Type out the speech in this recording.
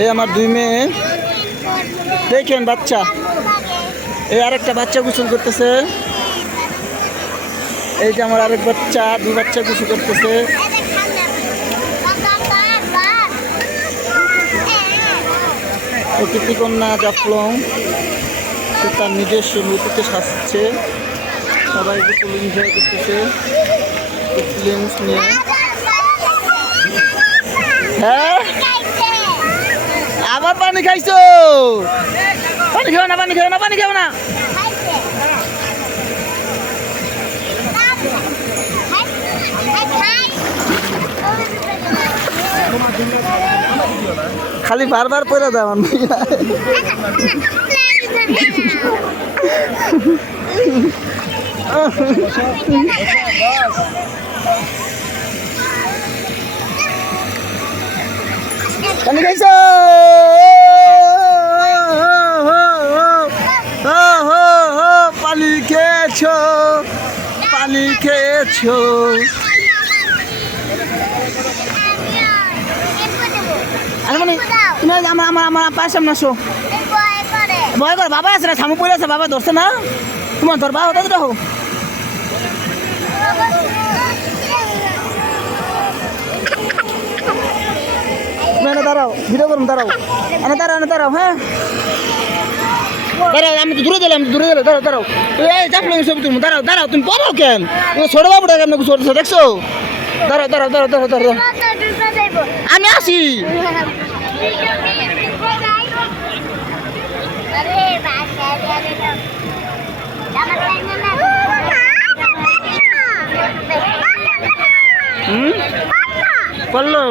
এই আমার 2 মেয়ে দেখেন বাচ্চা, এই আরেকটা বাচ্চা গোসল করতেছে। এই যে আমার আরেক বাচ্চা, 2 বাচ্চা গোসল করতেছে। কন্যা জাফলং সে তার নিজস্ব নদীতে সাজছে, সবাই গোসল এনজয় করতেছে ফিলিংস নিয়ে। হ্যাঁ আবার পানি খাইছো? পানি খাও না, পানি খাও না, পানি খাও না। খালি বারবার পরে দাও পানি খাইছো? পানি খেয়েছো, পানি খেয়েছো। মানে তুমি আমার পায়ের সামনে আসো। ভয় করে বাবা আছে না, সামু পড়ে আছে, বাবা ধরছে না, তোমার ধরবা হতো তো দেখো। দাঁড়াও, ভিডিও করুন, দাঁড়াও, দাঁড়াও, হ্যাঁ দাঁড়াও, আমি তো দূরে দিলাম, দাঁড়াও দাঁড়াও, এই চাপলো ছবি তুমি, দাঁড়াও, তুমি পড়ো কেন? ছোট বাবুটা কেন করছো দেখছো? দাঁড়াও, আমি আসি। পড়লো